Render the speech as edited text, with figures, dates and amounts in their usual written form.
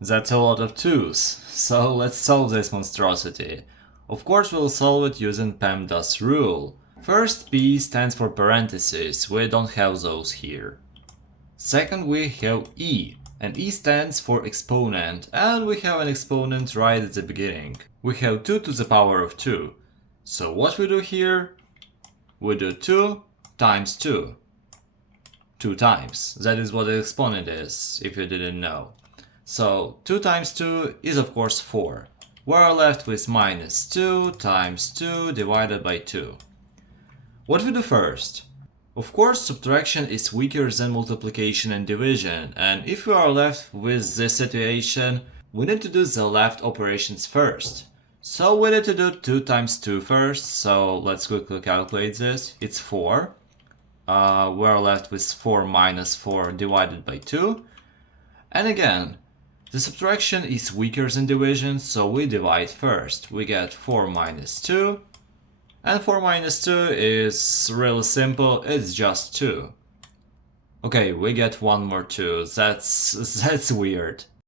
That's a lot of 2's, so let's solve this monstrosity. Of course we'll solve it using PEMDAS rule. First, P stands for parentheses, we don't have those here. Second, we have E, and E stands for exponent, and we have an exponent right at the beginning. We have 2 to the power of 2. So what we do here? We do 2 times 2. 2 times. That is what the exponent is, if you didn't know. So 2 times 2 is of course 4. We're left with minus 2 times 2 divided by 2. What we do first? Of course, subtraction is weaker than multiplication and division, and if we are left with this situation, we need to do the left operations first. So we need to do 2 times 2 first, so let's quickly calculate this. It's 4. We're left with 4 minus 4 divided by 2. And again, the subtraction is weaker than division, so we divide first. We get 4 minus 2. And 4 minus 2 is really simple, it's just 2. Okay, we get one more 2, that's weird.